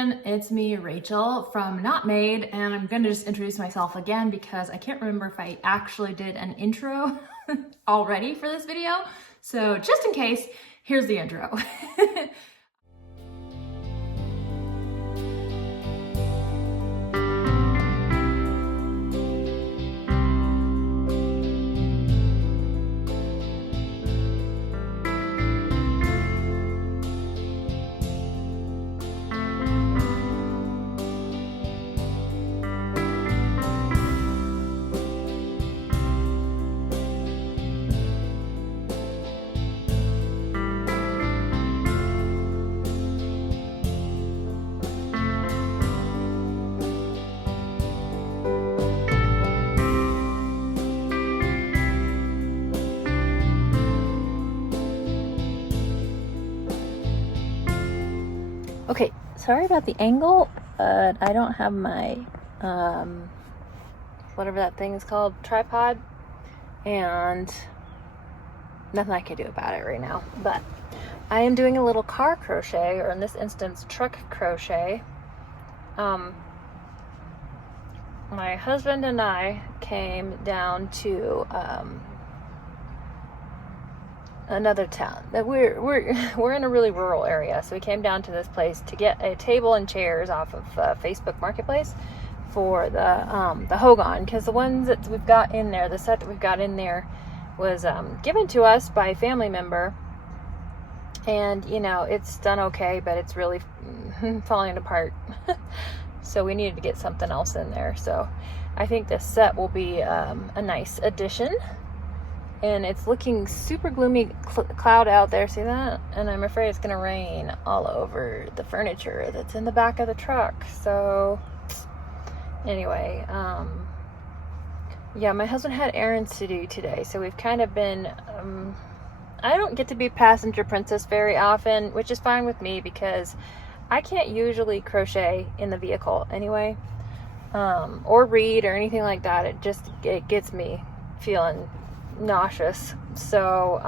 everyone, it's me, Rachel from Not Made, and I'm gonna just introduce myself again because I can't remember if I actually did an intro already for this video. So just in case, here's the intro. Okay, sorry about the angle, but I don't have my, whatever that thing is called, tripod, and nothing I can do about it right now. But I am doing a little car crochet, or in this instance, truck crochet. My husband and I came down to, another town that we're in a really rural area, so we came down to this place to get a table and chairs off of Facebook Marketplace for the Hogan, because the ones that we've got in there, the set that we've got in there was given to us by a family member, and you know, it's done okay, but it's really falling apart. So we needed to get something else in there, so I think this set will be a nice addition. And it's looking super gloomy cloud out there, see that? And I'm afraid it's gonna rain all over the furniture that's in the back of the truck. So anyway, yeah, my husband had errands to do today, so we've kind of been, I don't get to be passenger princess very often, which is fine with me because I can't usually crochet in the vehicle anyway, or read or anything like that. It gets me feeling nauseous. So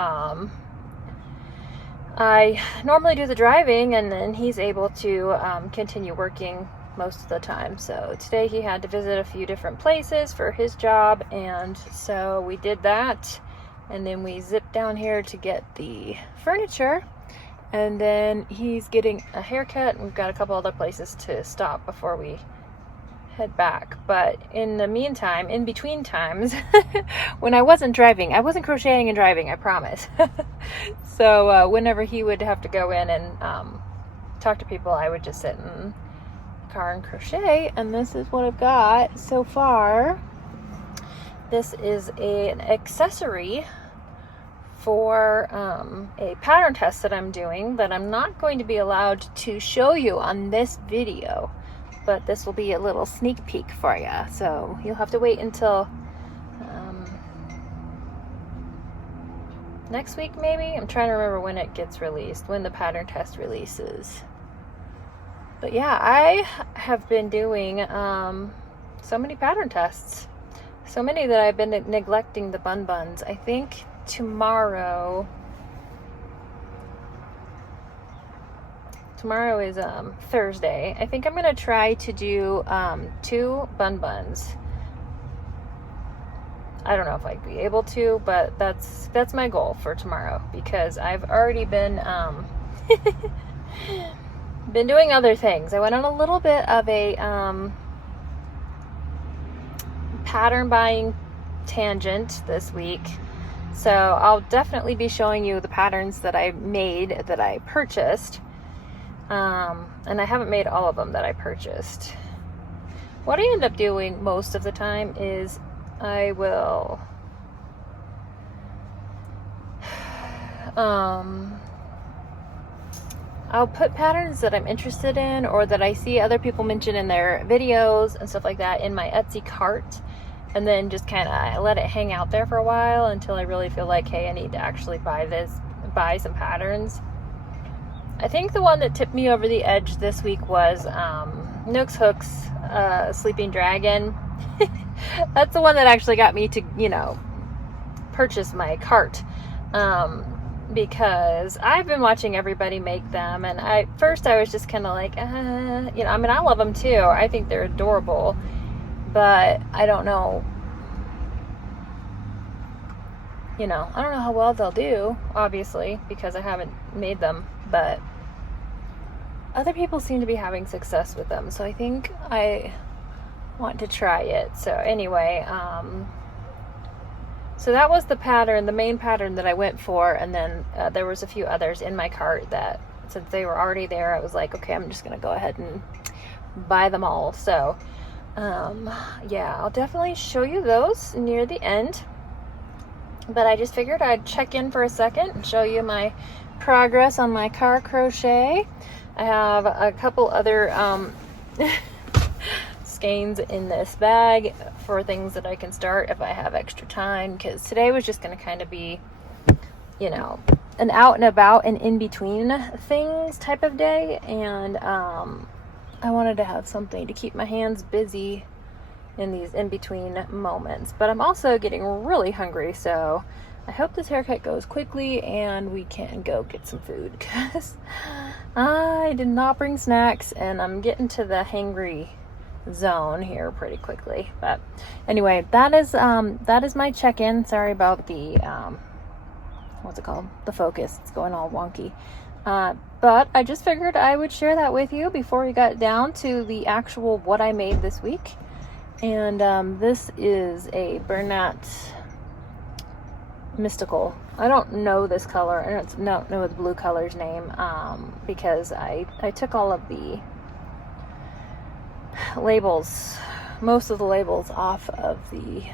I normally do the driving, and then he's able to continue working most of the time. So today he had to visit a few different places for his job, and so we did that, and then we zipped down here to get the furniture, and then he's getting a haircut, and we've got a couple other places to stop before we head back. But in the meantime, in between times, when I wasn't driving, I wasn't crocheting and driving, I promise. So whenever he would have to go in and talk to people, I would just sit in the car and crochet. And this is what I've got so far. This is an accessory for a pattern test that I'm doing that I'm not going to be allowed to show you on this video, but this will be a little sneak peek for you. So you'll have to wait until next week maybe. I'm trying to remember when it gets released, when the pattern test releases. But yeah, I have been doing so many pattern tests. So many that I've been neglecting the bun buns. I think tomorrow is Thursday. I think I'm gonna try to do 2 bun buns. I don't know if I'd be able to, but that's my goal for tomorrow, because I've already been been doing other things. I went on a little bit of a pattern buying tangent this week, so I'll definitely be showing you the patterns that I made, that I purchased. And I haven't made all of them that I purchased. What I end up doing most of the time is I will I'll put patterns that I'm interested in, or that I see other people mention in their videos and stuff like that, in my Etsy cart, and then just kind of let it hang out there for a while until I really feel like, hey, I need to actually buy some patterns. I think the one that tipped me over the edge this week was Nooks Hook's Sleeping Dragon. That's the one that actually got me to, you know, purchase my cart. because I've been watching everybody make them, and first I was just kind of like, you know, I mean, I love them too. I think they're adorable, but I don't know, you know, I don't know how well they'll do, obviously, because I haven't made them, but other people seem to be having success with them, so I think I want to try it. So anyway, so that was the pattern, the main pattern that I went for, and then there was a few others in my cart that, since they were already there, I was like, okay, I'm just gonna go ahead and buy them all. So yeah, I'll definitely show you those near the end, but I just figured I'd check in for a second and show you my progress on my car crochet. I have a couple other skeins in this bag for things that I can start if I have extra time, because today was just going to kind of be, you know, an out and about and in between things type of day, and I wanted to have something to keep my hands busy in these in between moments. But I'm also getting really hungry, so I hope this haircut goes quickly and we can go get some food, because I did not bring snacks and I'm getting to the hangry zone here pretty quickly. But anyway, that is my check-in. Sorry about the what's it called, the focus, it's going all wonky, but I just figured I would share that with you before we got down to the actual what I made this week. And this is a Bernat Mystical. I don't know this color. I don't know the blue color's name, because I took all of the labels, most of the labels off of the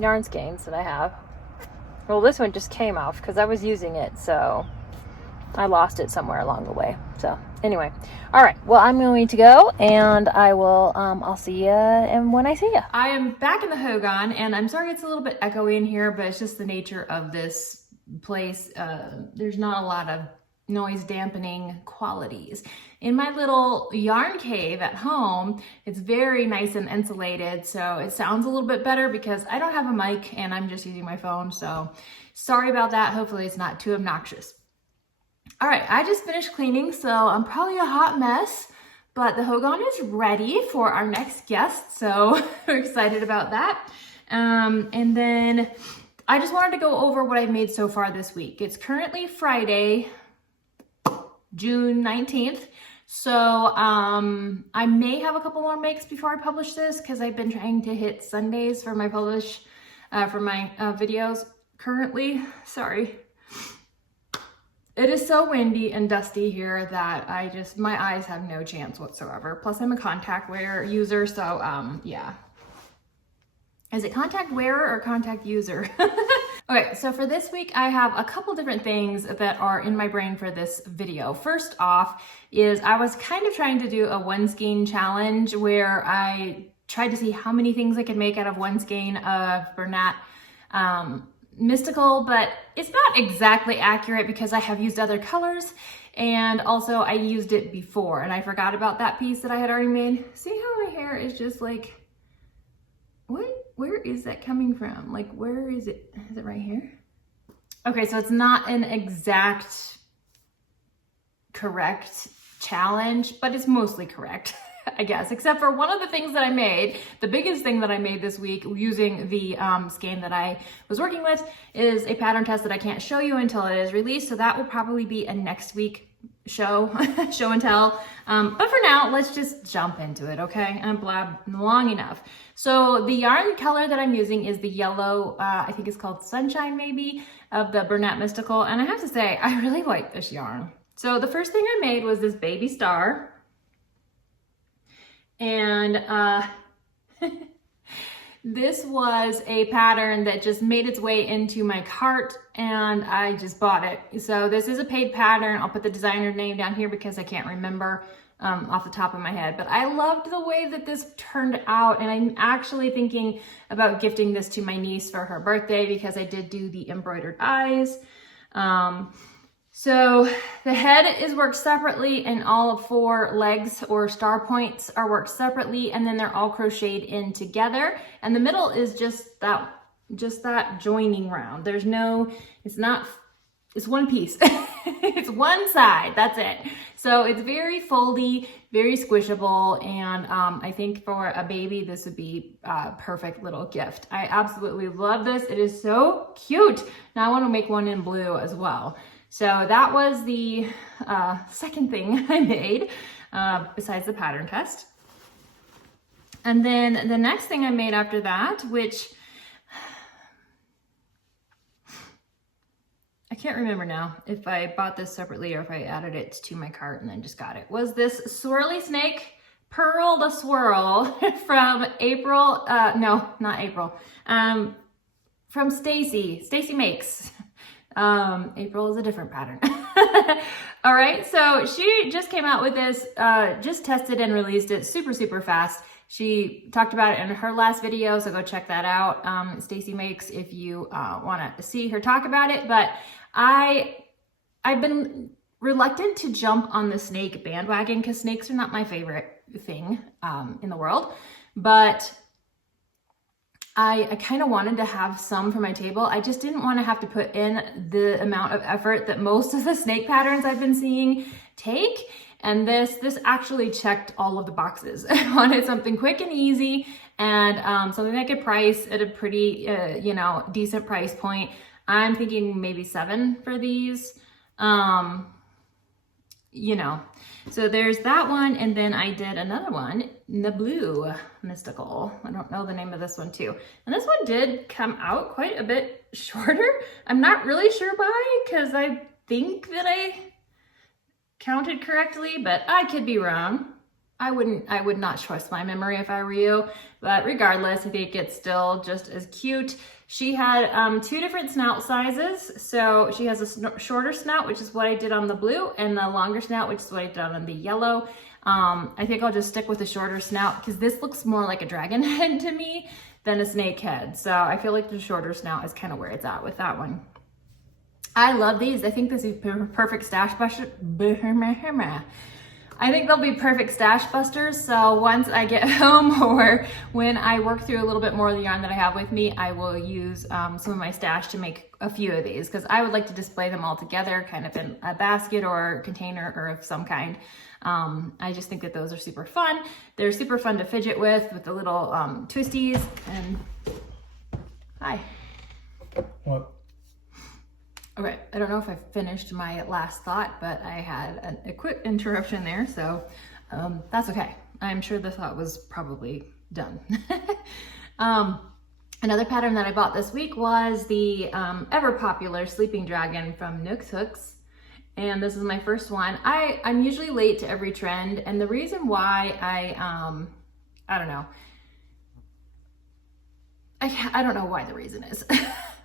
yarn skeins that I have. Well, this one just came off because I was using it, so I lost it somewhere along the way. So anyway, all right, well, I'm going to go, and I will I'll see you and when I see you. I am back in the Hogan, and I'm sorry it's a little bit echoey in here, but it's just the nature of this place. There's not a lot of noise dampening qualities. In my little yarn cave at home, it's very nice and insulated, so it sounds a little bit better because I don't have a mic and I'm just using my phone, so sorry about that. Hopefully it's not too obnoxious. All right, I just finished cleaning, so I'm probably a hot mess, but the Hogan is ready for our next guest, so we're excited about that. And then I just wanted to go over what I've made so far this week. It's currently Friday, June 19th. So I may have a couple more makes before I publish this, because I've been trying to hit Sundays for my videos currently. Sorry. It is so windy and dusty here that my eyes have no chance whatsoever. Plus I'm a contact wear user, so yeah. Is it contact wearer or contact user? Okay, so for this week, I have a couple different things that are in my brain for this video. First off is I was kind of trying to do a one skein challenge where I tried to see how many things I could make out of one skein of Bernat Mystical, but it's not exactly accurate because I have used other colors, and also I used it before and I forgot about that piece that I had already made. See how my hair is just like, where is that coming from? Like, where is it? Is it right here? Okay, so it's not an exact correct challenge, but it's mostly correct, I guess, except for one of the things that I made. The biggest thing that I made this week using the skein that I was working with is a pattern test that I can't show you until it is released, so that will probably be a next week show and tell. But for now, let's just jump into it, okay? And blab long enough. So the yarn color that I'm using is the yellow, I think it's called Sunshine maybe, of the Bernat Mystical. And I have to say, I really like this yarn. So the first thing I made was this baby star. And this was a pattern that just made its way into my cart and I just bought it. So this is a paid pattern. I'll put the designer name down here because I can't remember off the top of my head, but I loved the way that this turned out, and I'm actually thinking about gifting this to my niece for her birthday because I did do the embroidered eyes. So the head is worked separately, and all of 4 legs or star points are worked separately, and then they're all crocheted in together. And the middle is just that just that joining round. There's no, it's not, it's one piece. It's one side, that's it. So it's very foldy, very squishable, and I think for a baby, this would be a perfect little gift. I absolutely love this. It is so cute. Now I want to make one in blue as well. So that was the second thing I made besides the pattern test. And then the next thing I made after that, which I can't remember now if I bought this separately or if I added it to my cart and then just got it, was this Swirly Snake Pearl the Swirl from April, no, not April, from Stacy Makes. April is a different pattern. All right, so she just came out with this, just tested and released it super fast. She talked about it in her last video, so go check that out. Stacy Makes if you want to see her talk about it. But I've been reluctant to jump on the snake bandwagon because snakes are not my favorite thing in the world. But I kind of wanted to have some for my table. I just didn't want to have to put in the amount of effort that most of the snake patterns I've been seeing take. And this actually checked all of the boxes. I wanted something quick and easy and something I could price at a pretty, decent price point. I'm thinking maybe $7 for these. So there's that one, and then I did another one, the blue mystical. I don't know the name of this one too. And this one did come out quite a bit shorter. I'm not really sure why, because I think that I counted correctly, but I could be wrong. I would not trust my memory if I were you, but regardless, I think it's still just as cute. She had 2 different snout sizes. So she has a shorter snout, which is what I did on the blue, and the longer snout, which is what I did on the yellow. I think I'll just stick with the shorter snout because this looks more like a dragon head to me than a snake head. So I feel like the shorter snout is kind of where it's at with that one. I love these. I think this is perfect stash buster. I think they'll be perfect stash busters. So once I get home or when I work through a little bit more of the yarn that I have with me, I will use some of my stash to make a few of these because I would like to display them all together kind of in a basket or container or of some kind. I just think that those are super fun. They're super fun to fidget with the little twisties. And hi. What? Okay, I don't know if I finished my last thought, but I had a quick interruption there, so that's okay. I'm sure the thought was probably done. Another pattern that I bought this week was the ever popular Sleeping Dragon from Nooks Hooks, and this is my first one. I'm usually late to every trend, and the reason why I don't know. I don't know why the reason is.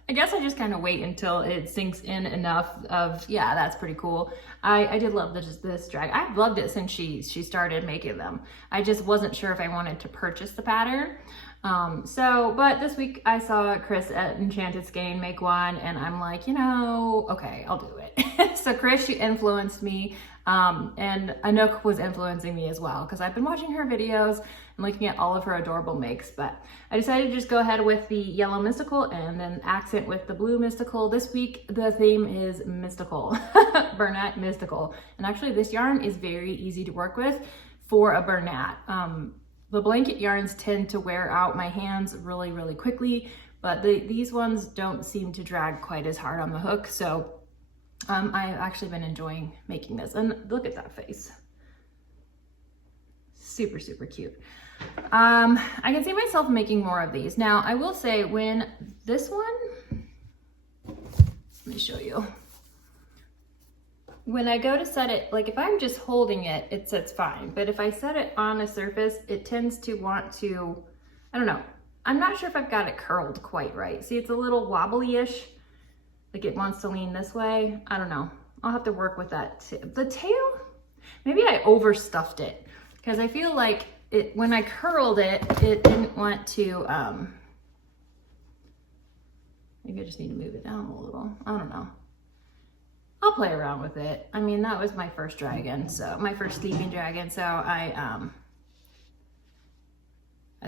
I guess I just kind of wait until it sinks in enough of, yeah, that's pretty cool. I did love this drag. I've loved it since she started making them. I just wasn't sure if I wanted to purchase the pattern. But this week I saw Chris at Enchanted Skein make one, and I'm like, okay, I'll do it. So Chris, she influenced me, and Anouk was influencing me as well, because I've been watching her videos and looking at all of her adorable makes, but I decided to just go ahead with the yellow mystical and then accent with the blue mystical. This week, the theme is mystical, Bernat mystical. And actually this yarn is very easy to work with for a Bernat. The blanket yarns tend to wear out my hands really, really quickly, but these ones don't seem to drag quite as hard on the hook. So I've actually been enjoying making this, and look at that face. Super, super cute. I can see myself making more of these. Now, I will say when this one, let me show you. When I go to set it, like if I'm just holding it, it sits fine. But if I set it on a surface, it tends to want to, I don't know. I'm not sure if I've got it curled quite right. See, it's a little wobbly-ish. Like it wants to lean this way. I don't know. I'll have to work with that. The tail, maybe I overstuffed it because I feel like when I curled it, it didn't want to, maybe I just need to move it down a little. I don't know. I'll play around with it. I mean, that was my first dragon, so my first sleeping dragon. So I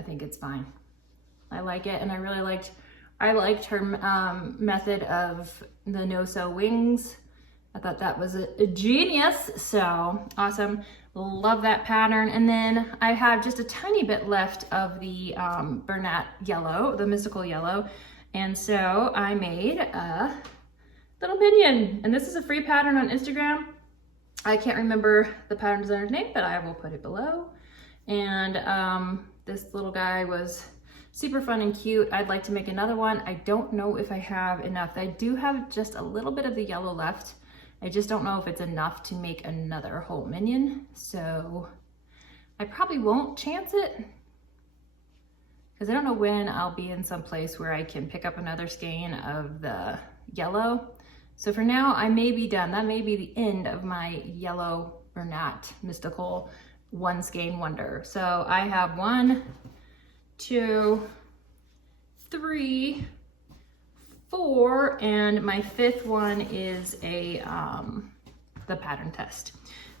think it's fine. I like it, and I really liked I liked her method of the no-sew wings. I thought that was a genius, so awesome. Love that pattern. And then I have just a tiny bit left of the Bernat yellow, the mystical yellow. And so I made a little minion. And this is a free pattern on Instagram. I can't remember the pattern designer's name, but I will put it below. And this little guy was super fun and cute. I'd like to make another one. I don't know if I have enough. I do have just a little bit of the yellow left. I just don't know if it's enough to make another whole minion. So I probably won't chance it because I don't know when I'll be in some place where I can pick up another skein of the yellow. So for now, I may be done. That may be the end of my yellow Bernat mystical one skein wonder. So I have 1, 2, 3, 4, and my 5th one is a the pattern test.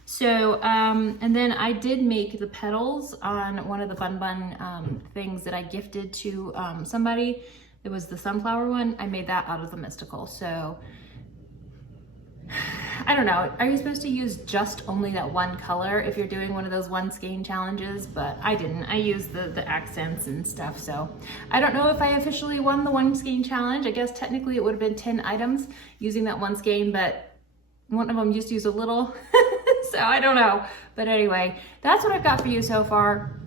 So and then I did make the petals on one of the bun things that I gifted to somebody. It was the sunflower one. I made that out of the mystical. So I don't know, are you supposed to use just only that one color if you're doing one of those one skein challenges? But I didn't. I used the accents and stuff. So I don't know if I officially won the one skein challenge. I guess technically it would have been 10 items using that one skein, but one of them just used a little. So I don't know. But anyway, that's what I've got for you so far.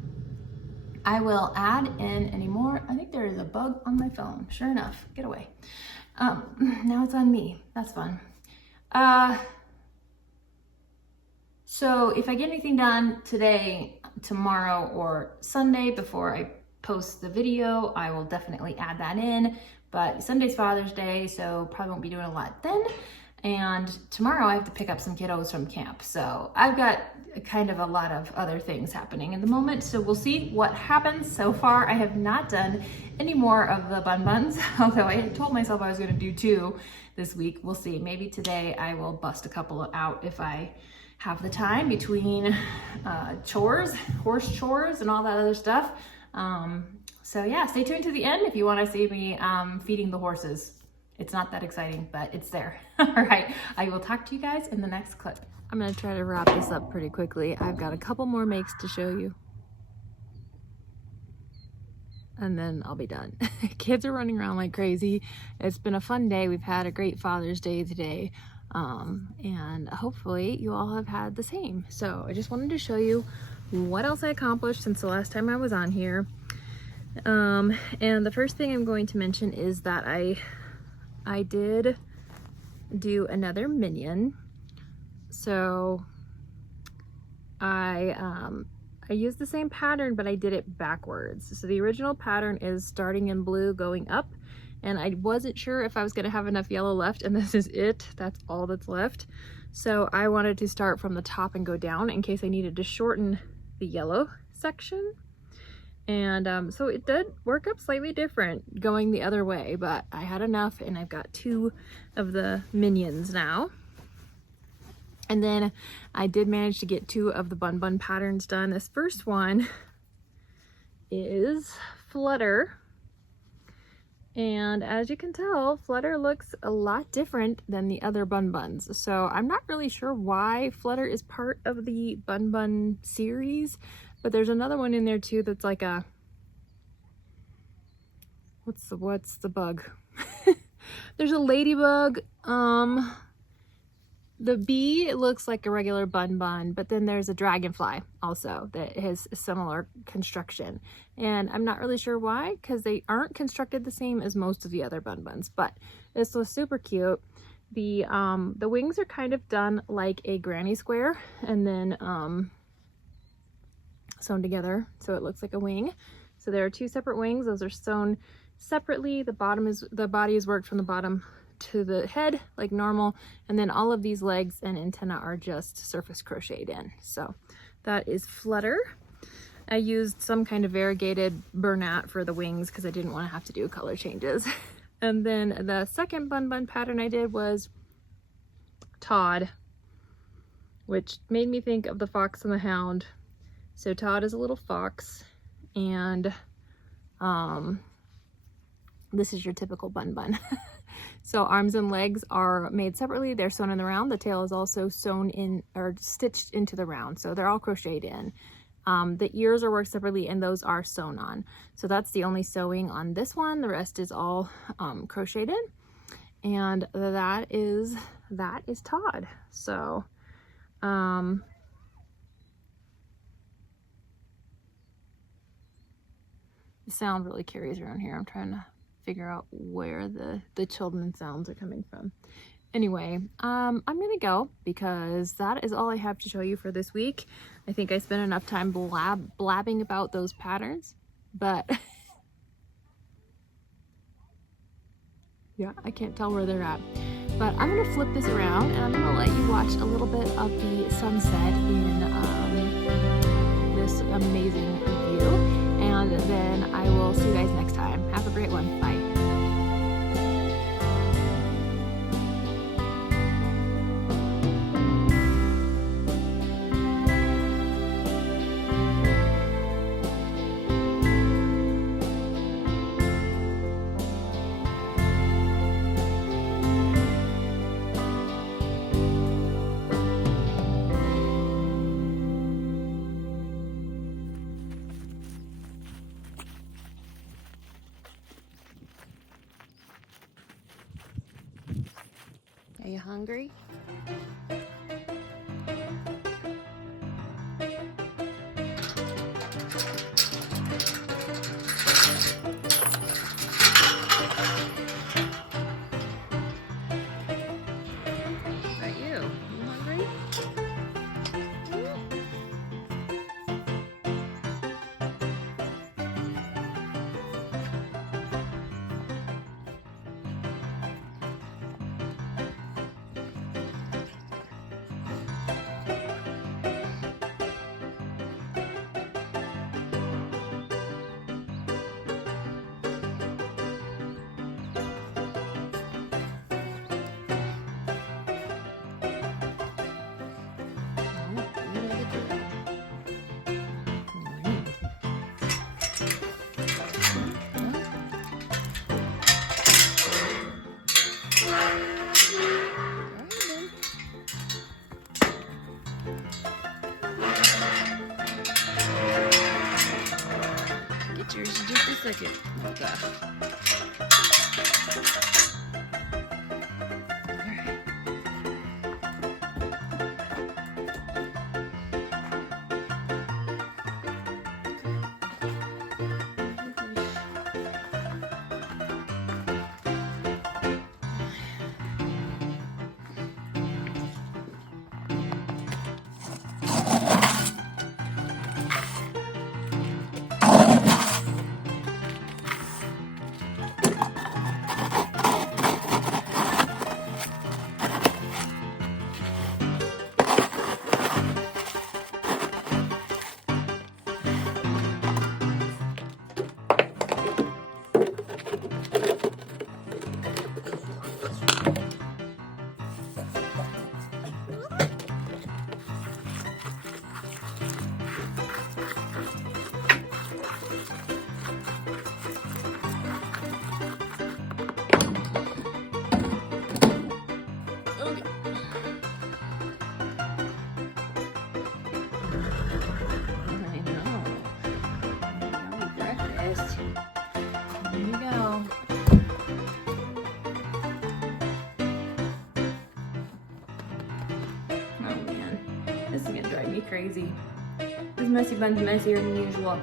I will add in any more. I think there is a bug on my phone. Sure enough, get away. Now it's on me. That's fun. So if I get anything done today, tomorrow, or Sunday before I post the video, I will definitely add that in. But Sunday's Father's Day, so probably won't be doing a lot then. And tomorrow I have to pick up some kiddos from camp. So I've got kind of a lot of other things happening in the moment. So we'll see what happens. So far, I have not done any more of the buns, although I had told myself I was going to do 2 this week. We'll see. Maybe today I will bust a couple out if I have the time between chores, horse chores, and all that other stuff. So yeah, stay tuned to the end if you want to see me feeding the horses. It's not that exciting, but it's there. All right, I will talk to you guys in the next clip. I'm gonna try to wrap this up pretty quickly. I've got a couple more makes to show you. And then I'll be done. Kids are running around like crazy. It's been a fun day. We've had a great Father's Day today. And hopefully you all have had the same. So I just wanted to show you what else I accomplished since the last time I was on here. And the first thing I'm going to mention is that I did do another minion. So I used the same pattern, but I did it backwards. So the original pattern is starting in blue, going up, and I wasn't sure if I was gonna have enough yellow left, and this is it. That's all that's left. So I wanted to start from the top and go down in case I needed to shorten the yellow section. And so it did work up slightly different going the other way, but I had enough, and I've got 2 of the minions now. And then I did manage to get 2 of the bun patterns done. This first one is Flutter. And as you can tell, Flutter looks a lot different than the other buns. So I'm not really sure why Flutter is part of the bun series, but there's another one in there too that's like a, what's the bug? There's a ladybug. The bee looks like a regular bun, but then there's a dragonfly also that has a similar construction. And I'm not really sure why, because they aren't constructed the same as most of the other buns, but this was super cute. The wings are kind of done like a granny square and then sewn together so it looks like a wing. So there are 2 separate wings. Those are sewn separately. The body is worked from the bottom to the head like normal, and then all of these legs and antenna are just surface crocheted in. So that is Flutter. I used some kind of variegated Bernat for the wings because I didn't want to have to do color changes. And then the second bun pattern I did was Todd, which made me think of the Fox and the Hound. So Todd is a little fox, and This is your typical bun bun. So arms and legs are made separately. They're sewn in the round. The tail is also sewn in or stitched into the round. So they're all crocheted in. The ears are worked separately and those are sewn on. So that's the only sewing on this one. The rest is all crocheted. And that is Todd. So the sound really carries around here. I'm trying to figure out where the children's sounds are coming from. Anyway, I'm gonna go because that is all I have to show you for this week. I think I spent enough time blabbing about those patterns, but yeah, I can't tell where they're at. But I'm gonna flip this around and I'm gonna let you watch a little bit of the sunset in this amazing view. And then I will see you guys next time. Have a great one. Bye. Are you hungry? Yours in just a second. Oh gosh. Crazy. This messy bun's messier than usual.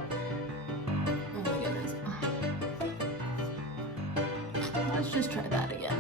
Oh my goodness. Let's just try that again.